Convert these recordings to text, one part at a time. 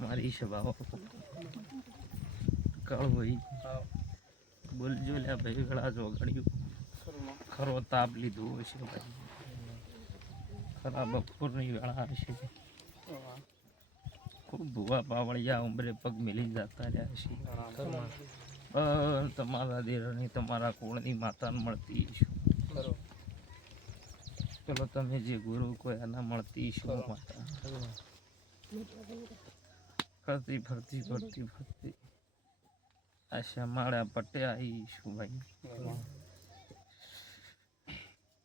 મારી સભાઓ કાળું ભાઈ બોલજો લ્યા ભાઈ ગળા જોગડ્યું ખરો તાપ લીધું હશે ભાઈ ખરા બપોરની વેળા હશે ખૂબ ભૂવા પાવળિયા ઉંમરે પગ મિલી જતા રહ્યા પણ તમારા દેરની તમારા કુળની માતાને મળતી છું ચલો તમે જે ગુરુ કોઈ આના મળતી શું માતા? ફરતી ફરતી ફરતી ફરતી. આ શ્યામાળા પટે આવી શું ભાઈ.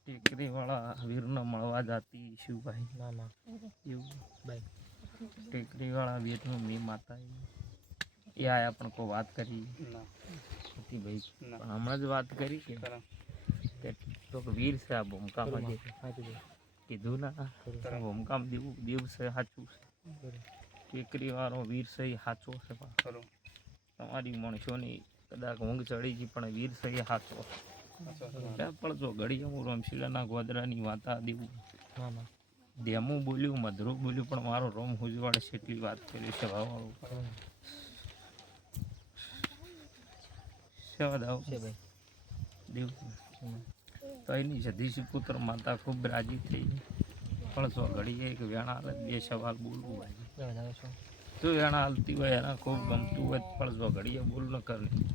ટેકરી વાળા વીરને મળવા જાતી શું ભાઈ. ના ના. એવું. ભાઈ ટેકરી વાળા વીરનું મેં માતા એ આયા પણ કોઈ વાત કરી? ના. ભાઈ. હમણાં જ વાત કરી કે? તો કે વીર છે આ ભૂમકામ કીધું. ના? ભૂમકામ દેવું દેવ છે સાચું છે. ટેકરી વાળો વીર છે એ સાચો છે તમારી મણસોની કદાચ ઊંઘ ચડી ગઈ પણ વીર છે એ સાચો પણ જો ઘડી હું રમશીલાના ગોદરાની વાતા દેવું. ધેમું બોલ્યું મધરું બોલ્યું પણ મારો રોમ હુજવાડ છે એટલી વાત કરી છે ભાવવાળું સેવા દાવ. છે ભાઈ. દેવ. એની સધીસી પુત્ર માતા ખૂબ રાજી થઈ પણ જો ઘડીએ એક વેણા હાલે બે સવાલ બોલવું હોય જો વેણા હાલતી હોય એને ખૂબ ગમતું હોય પણ જો ઘડીએ બોલ ન કરવી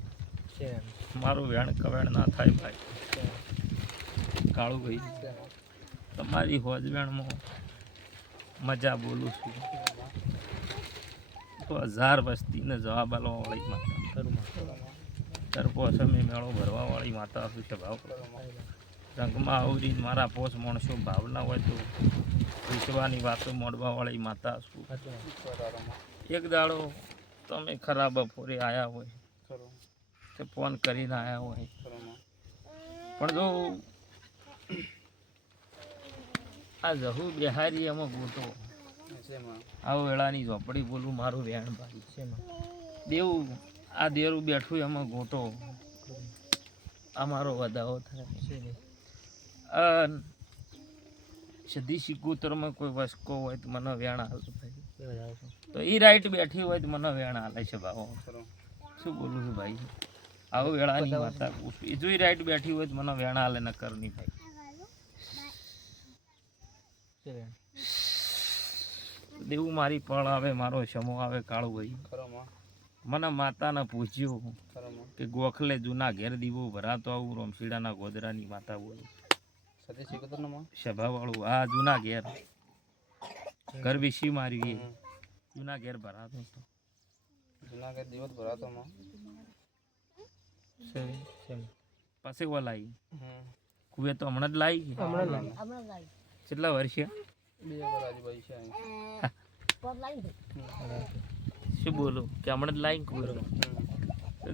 મારું વેણ કવેણ ના થાય ભાઈ. કાળું ભાઈ. તમારી હોજવેણમાં મજા બોલું છું. તો હજાર વસ્તીને જવાબ આપવા વાળી માતા. તરપો સમય મેળો ભરવા વાળી માતા શું છે ભાવ રંગમાં આવરી મારા પોષ માણસો ભાવના હોય તો વિશ્વાની વાતો મળવાવાળી માતા શું એક દાડો તમે ખરા બપોરે આવ્યા હોય. તે ફોન કરીને આવ્યા હોય. પણ જો આ જહુ બિહારી એમાં ગોતો. આવો વેળાની ઝોપડી બોલું મારું વેણ ભાઈ. છે દેવું આ દેરું બેઠું એમાં ગોતો. આ મારો વધાવો થાય. સદી સિકોતરમાં કોઈ વસકો હોય તો મને વેણ હાલતો છો તો એ રાઈટ બેઠી હોય તો મને વેણ હાલે છે ભાવો. શું બોલું છું ભાઈ? આવો વેળાની માતા પૂછું. એ જો ઈ રાઈટ બેઠી હોય તો મને વેણ હાલે ન કરની ભાઈ. દેવું મારી પળ આવે મારો શમો આવે કાળું ભાઈ મને માતાને પૂછ્યું કે ગોખલે જૂના ઘેર દીવો ભરાતો આવું રોમશીડાના ગોદરાની માતા બોલી. સભાવાળું. આ જૂના ઘેર. ઘર વિશી મારી એ? જૂના ઘેર ભરાતો હતો. છે. છે માં પછી ઓ લાવી કુવે તો હમણાં જ લાવી હમણાં કેટલા વર્ષે? શું બોલો? કે હમણાં જ લાવી કુવે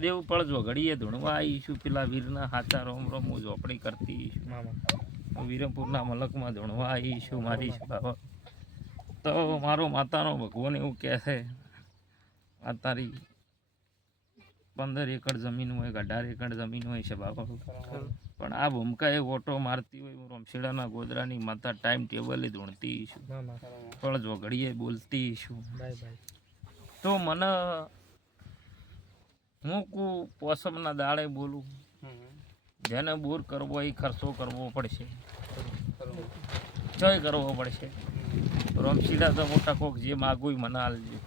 દેવ પડજો ઘડીએ ધૂણવા આવીશું. પેલા વીરના હાથા રોમ રોમ હું ઝોપડી કરતી છું મામા. વીરપુરના મલકમાં ધૂણવા આવીશું મારી બાબા તો મારો માતાનો ભગવાન એવું કહે છે આ તારી પંદર એકર જમીન હોય કે અઢાર એકર જમીન હોય છે બાબા પણ આ ભૂમકા એ ઓટો મારતી હોય હું રમશેડાના ગોદરાની માતા ટાઈમ ટેબલે ધૂણતી છું. પણ ઝઘડીએ બોલતી છું. તો મને હું કુ પોસમના દાડે બોલું. જેને બોર કરવો એ ખર્ચો કરવો પડશે. જય કરવો પડશે. રમશીડા તો મોટા કોક જે માગું મને હાલજો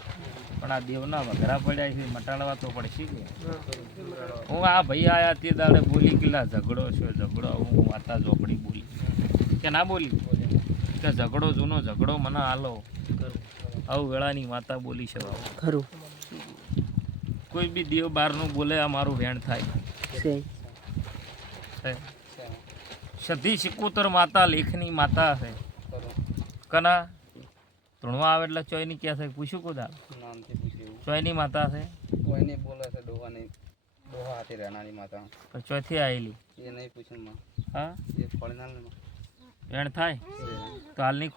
પણ આ દેવના વઘરા પડ્યા છે મટાડવા તો પડશે કે. હું આ ભાઈ આયા તે દાડે બોલી કેટલા ઝઘડો છે ઝઘડો. હું વાતા ઝોપડી બોલી. કે ના બોલી? કે ઝઘડો જૂનો ઝઘડો મને હાલો આવું વેળાની માતા બોલી છે ખરું. કોઈ બી દેવ બહારનું બોલે આ મારું વેણ થાય. છે સધી સિકોતર માતા લેખની માતા છે કના ધૂણવા આવે એટલે ચોયની ક્યાં છે? પૂછ્યું કોદા ચોયની માતા છે? ચોયની બોલે છે ડોહાની ડોહા હાથે રાણાની માતા. તો ચોથી આવેલી એ નહીં પૂછ્યું માં હા? એ ફળનાર ને માં. થાય તો હાલ નહીં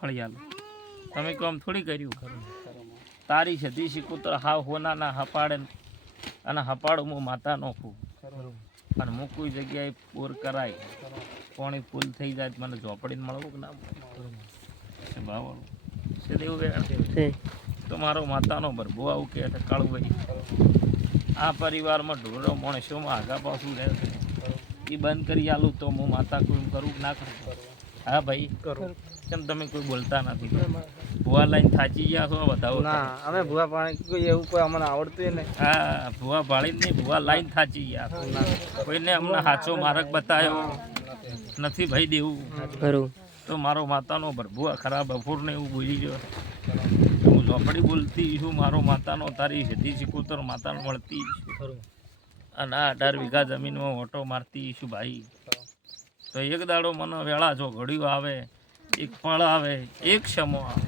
તમે કોમ થોડી કર્યું તારી સધી સિકોતર હાવ હોનાના હપાડે અને હપાડું હું માતા નોખું ખરો. અને હું કોઈ જગ્યાએ બોર કરાય પાણી ફૂલ થઈ જાય મને ઝોપડીને મળવું કે ના મળે? છે છે દેવું વેણ તો મારો માતાનો ભરભો આવું કે છે કાળુભાઈ આ પરિવારમાં ઢોરો માણસોમાં આગા પાછું રહે એ બંધ કરી આલું તો હું માતા કોઈ કરું કે ના કરું? હા ભાઈ. કરો. કેમ તમે કોઈ બોલતા નથી? ભુવા લાઈન થાચી ગયા છો બતાવો. ના અમે ભૂવા પાણી કોઈ એવું કોઈ અમને આવડતું નહીં. હા ભુવા ભાળી નહીં ભુવા લાઈન થાચી ગયા. કોઈને અમને સાચો માર્ગ બતાવ્યો નથી ભાઈ દેવું. ખરું. તો મારો માતાનો ભરભુઆ ખરાબ બપોરને એવું બોલી ગયો. હું ઝોપડી બોલતી છું મારો માતાનો તારી સીધી સિકોતર માતાનો મળતી છું. અને આ અઢાર વીઘા જમીનમાં ઓટો મારતી છું ભાઈ. તો એક દાડો મને વેળા જો ઘડ્યું આવે એક ફળ આવે એક ક્ષમો આવે.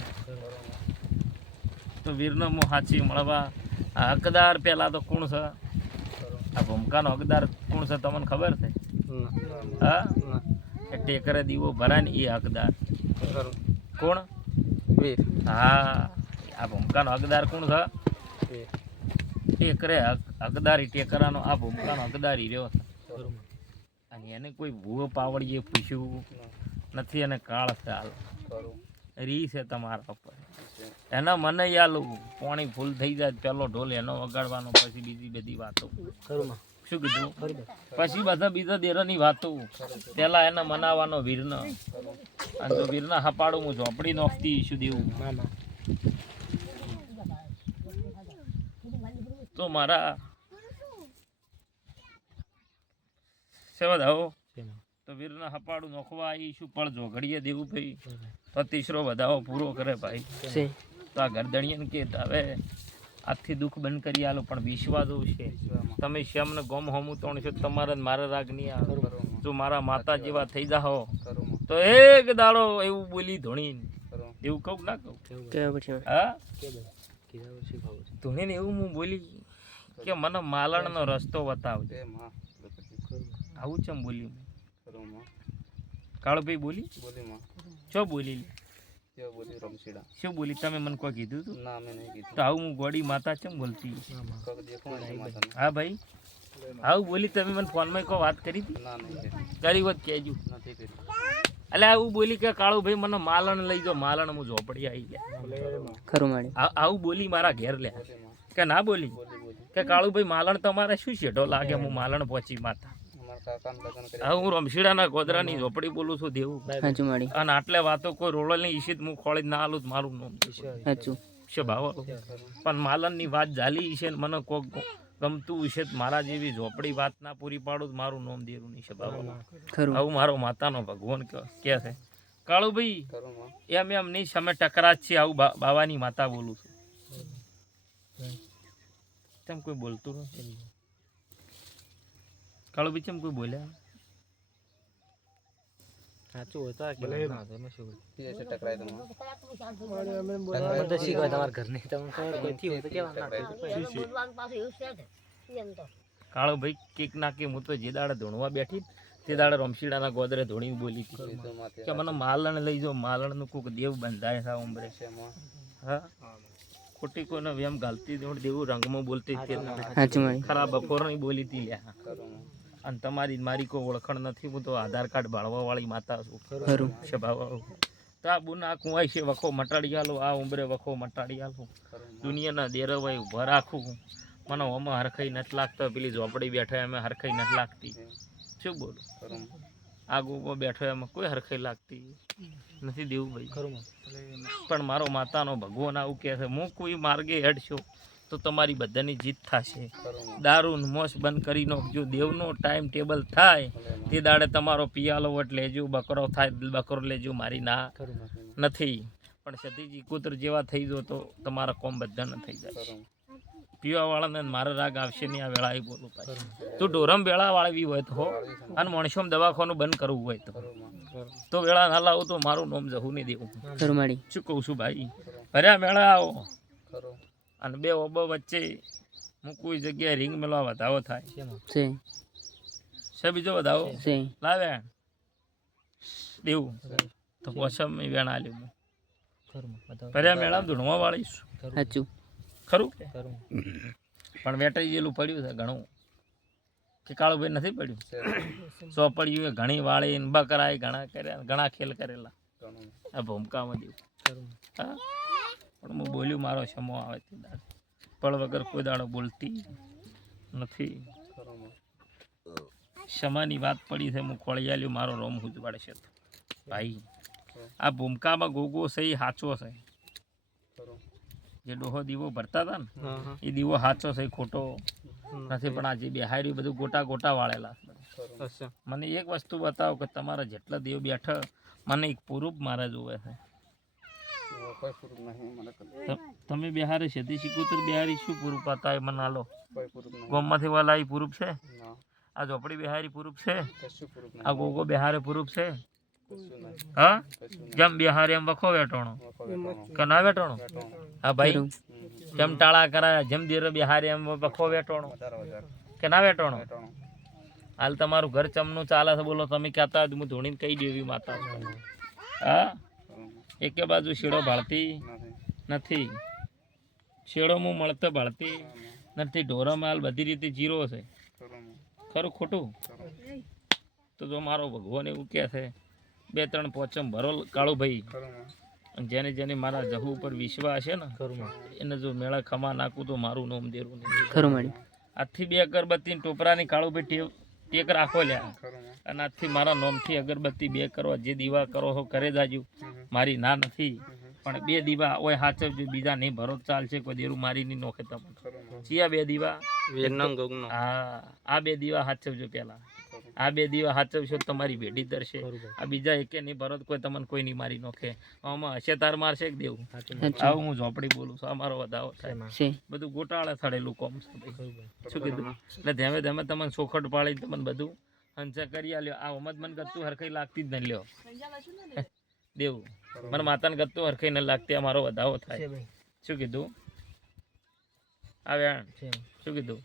તો વીરનો હું હાચી મળવા. આ હકદાર પહેલાં તો કોણ છે? આ ભૂમકાનો હકદાર કોણ છે તમને ખબર છે? હા? ટેકરે દીવો ભરાય ને એ હકદાર. કોણ? વીર. હા. આ ભૂમકાનો હકદાર કોણ છે? ટેકરે હક હકદારી ટેકરાનો આ ભૂમકાનો હકદારી રહ્યો છે. એને કોઈ ભૂવો પાવડીએ પૂછ્યું નથી અને કાળ છે રી છે તમારા ઉપર. એના મને યાલું પાણી ફૂલ થઈ જાય પેલો ઢોલ એનો વગાડવાનો પછી બીજી બધી વાતો. શું કીધું? પછી બધા બીજા દેરોની વાતો. પેલા એને મનાવાનો વીરનો. અને જો વીરના હપાડું હું ઝોપડી નોખતી ઈશું દેવું. તો મારા સેવા આવો તો વીરના હપાડું નોખવા આવીશું પણ ઝોઘડીએ દેવું ભાઈ તો તીસરો વધાવો પૂરો કરે ભાઈ. તો આ ગરદણીયન કે હવે આજથી દુઃખ બંધ કરી આલો પણ વિશ્વાસો છે. તમે શ્યામને ગોમ હોમું તો છો તમારે મારા રાગ નહીં આવે. જો મારા માતા જેવા થઈ જાઓ તો એક દાડો એવું બોલી ધોણી એવું કહું ના કહું? હા? ધોણીને એવું હું બોલી કે મને માલણનો રસ્તો બતાવજો. આવું ચમ બોલ્યું કાળુભાઈ બોલી? શું બોલી શું બોલી? તમે મને કોઈ કીધું તું? તો આવું હું ગોડી માતા ચમ બોલતી? હા ભાઈ. આવું બોલી તમે મને ફોનમાં કોઈ વાત કરી હતી? કરી. હોત કહેજો એટલે આવું બોલી કે કાળુ ભાઈ મને માલણ લઈ ગયો માલણ હું ઝોપડી આવી ગયા. ખરું માણી આવું બોલી મારા ઘેર લે કે ના બોલી. કે કાળુભાઈ માલણ તમારે શું શેઢો લાગે? હું માલણ પહોંચી માતા. હવે હું રમશીડાના ગોદરાની ઝોપડી બોલું છું દેવું સાચું માડી અને આટલે વાતો કોઈ રોડલની ઈશિત હું ખોળી જ ના આલું મારું નામ સાચું છે ભાવ પણ માલનની વાત જાલી છે ને મને કોક ગમતું છે મારા જેવી ઝોપડી વાત ના પૂરી પાડું તો મારું નામ દેરું નહીં છે ભાવ આવું મારો માતાનો ભગવાન કે કે છે. કાળુભાઈ એમ એમ નહીં અમે ટકરા છીએ છે આવું બાબાની બાવાની માતા બોલું છું. તેમ કોઈ બોલતું નથી. કાળુભાઈ બીચમ કોઈ બોલ્યા સાચું ભાઈ તો ના તો એમાં. શું હોય? મને તો શીખવાય તમારા ઘરની તમને ખબર કોઈથી હોય તો કેવા ના તો. કાળુભાઈ કેક નાખી હું તો જે દાડે ધોણવા બેઠી તે દાડે રમશીડાના ગોદરે ધોણી બોલી કે મને માલણ લઈ જાઓ માલણનું કોક દેવ બંધાય છે ઉંબરે. હા? ખોટી કોઈને વેમ ગાલતી દોડ દેવું રંગમાં બોલતી ખરાબ તે બપોરની બોલી હતી લ્યા. અને તમારી મારી કોઈ ઓળખણ નથી હું તો આધાર કાર્ડ ભાળવા વાળી માતા છું. ખરું. સ્વભાવ તો આ બુના કુંવાય છે વખો મટાડી આલો આ ઉંબરે વખો મટાડી આલો. દુનિયાના દેરવાય ઊભા રાખું મને અમે હરખાઈ નથી લાગતો પેલી ઝોપડી બેઠો અમે હરખાઈ નથી લાગતી. શું બોલું? આગુમાં બેઠો એમાં કોઈ હરખાઈ લાગતી નથી દેવું ભાઈ ખરું. પણ મારો માતાનો ભગવાન આવું કહે છે હું કોઈ માર્ગે હેડશો તો તમારી બધાની જીત થશે. દારૂ ને મોસ બંધ કરી નાખજો. દેવનો ટાઈમ ટેબલ થાય. તે દાડે તમારો પિયાલો વટ લેજો બકરો થાય બકરો લેજો મારી ના નથી. પણ સતીજી કૂતર જેવા થઈ જો તો તમારા કોમ બધા ન થઈ જાય. પીવાવાળાને મારા રાગ આવશે નહીં આ વેળા બોલું પાછું. તું ઢોરમ વેળા વાળવી હોય તો અને મણસોમ દવાખાનું બંધ કરવું હોય તો. તો વેળા ના લાવું તો મારું નામ જવું નહીં દેવું. શું કહું છું ભાઈ? ભર્યા મેળા આવો. અને બે ઓબો વચ્ચે મૂકવી જગ્યાએ રિંગ મેળવા વધાવો થાય. છે છે બીજો વધાવો? છે લાવે. દેવું. તો પોસમ વેણ આલ્યું હું ખરું મેળા ધૂણવા વાળી સાચું. ખરું? ખરું. પણ વેટાઈ જેલું પડ્યું છે ઘણું. કે કાળુભાઈ નથી પડ્યું? સો પડ્યું એ ઘણી વાળી ને બકરાય ઘણા કર્યા ઘણા ખેલ કરેલા. આ ભૂમકામાં દેવું ખરું હું બોલ્યું મારો સમો આવે તે દાડે. પળ વગર કોઈ દાડો બોલતી નથી. ક્ષમાની વાત પડી છે હું ખોળિયાલ્યું મારો રોમ ઉજવાડે છે ભાઈ આ ભૂમકામાં ગોગો છે એ સાચો છે. જે ડોહો દીવો ભરતા હતા ને એ દીવો સાચો છે ખોટો નથી પણ આ જે બિહારી બધું ગોટા ગોટા વાળેલા મને એક વસ્તુ બતાવો કે તમારા જેટલા દેવ બેઠા મને એક પુરુપ મારા જોવે છે. કોઈ પૂરું નહીં મને તમે બિહારી સીધી શીખુતર બિહારી શું પૂરું પાતા એ મને હાલો. કોઈ પૂરું નહીં. ગોમમાંથી વાલા એ પૂરું છે? આ ઝોપડી બિહારી પૂરું છે? આ ગોગો બિહારે પૂરું છે? હા? જેમ બિહારી એમ વખો વેટોણો? ના વેટોણો. હા ભાઈ. જેમ ટાળા કરાયા જેમ દીરો બિહારી એમ વખો વેટોણો. કે ના વેટોણો? હાલ તમારું ઘર ચમનું ચાલે છે બોલો તમે કહેતા હું ધોણીને કહી દેવી માતા હા. એકે બાજુ શેડો ભાળતી નથી. નથી શેડો હું મળતો ભાળતી નથી. ઢોરો માલ બધી રીતે જીરો છે. ખરું ખોટું? તો જો મારો ભગવાન એવું કહે છે બે ત્રણ પોચમ ભરો કાળુભાઈ ભાઈ. જેને જેને મારા જહુ ઉપર વિશ્વાસ છે ને એને જો મેળા ખમા નાખું તો મારું નામ દેરું નહીં. ખરું આજથી બે અગરબત્તી ને ટોપરાની કાળુભાઈ ટેવ ટેક રાખો લ્યા. અને આજથી મારા નોમથી અગરબત્તી બે કરવા જે દીવા કરો હો કરે જાજુ. મારી ના નથી. પણ બે દીવા ઓય હાચવજો બીજા નહીં ભરો ચાલશે કોઈ દેરું મારી નહીં નોખે તમને. ચિયા બે દીવા? હા આ બે દીવા હાચવજો પેલા. આ બે દીવા હાચવશો તમારી ભેડી તરશે આ બીજા એકે નહીં ભરોત કોઈ તમને કોઈ નહીં મારી નોખે. આમાં હશે તાર મારશે કે દેવું? આવું હું ઝોપડી બોલું છું અમારો વધાવો થાય. બધું ગોટાળા થડેલું કોમ શું કીધું? એટલે ધેમે ધેમે તમને ચોખટ પાડી તમને બધું હંસા કરી આલ્યો. આ અમદ મન કરતું હરખાઈ લાગતી જ નહીં લ્યો. દેવું. મને માતાને ગતું હરખાઈ ન લાગતી અમારો મારો વધાવો થાય. શું કીધું? આ વેણ શું કીધું?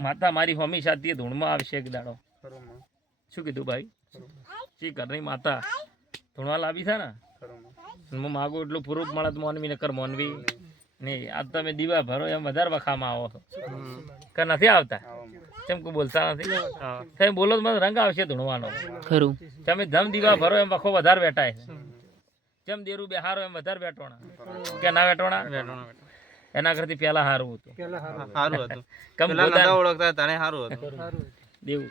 માતા મારી હોમી સાથી ધૂણમાં આવશે એક દાડો. શું કીધું ભાઈ. શી ઘરની માતા? ધૂણવા લાવી છે ને? હું માગું એટલું પૂરું મળે તો મોનવી નકર મોનવી. નહીં આજ તમે દીવા ભરો એમ વધારે વખામાં આવો છો. કે નથી આવતા. કેમ કે બોલતા નથી. તમે બોલો તો મને રંગ આવશે ધૂણવાનો. ખરું. તમે ધમ દીવા ભરો એમ વખો વધારે બેઠાય જેમ દેરું બેહારો એમ વધારે બેઠોણા કે ના બેઠોણા એના કરતી પેલા હારું હતું. સારું હતું. કમ પેલા ઓળખતા તને હારું હતું. દેવું.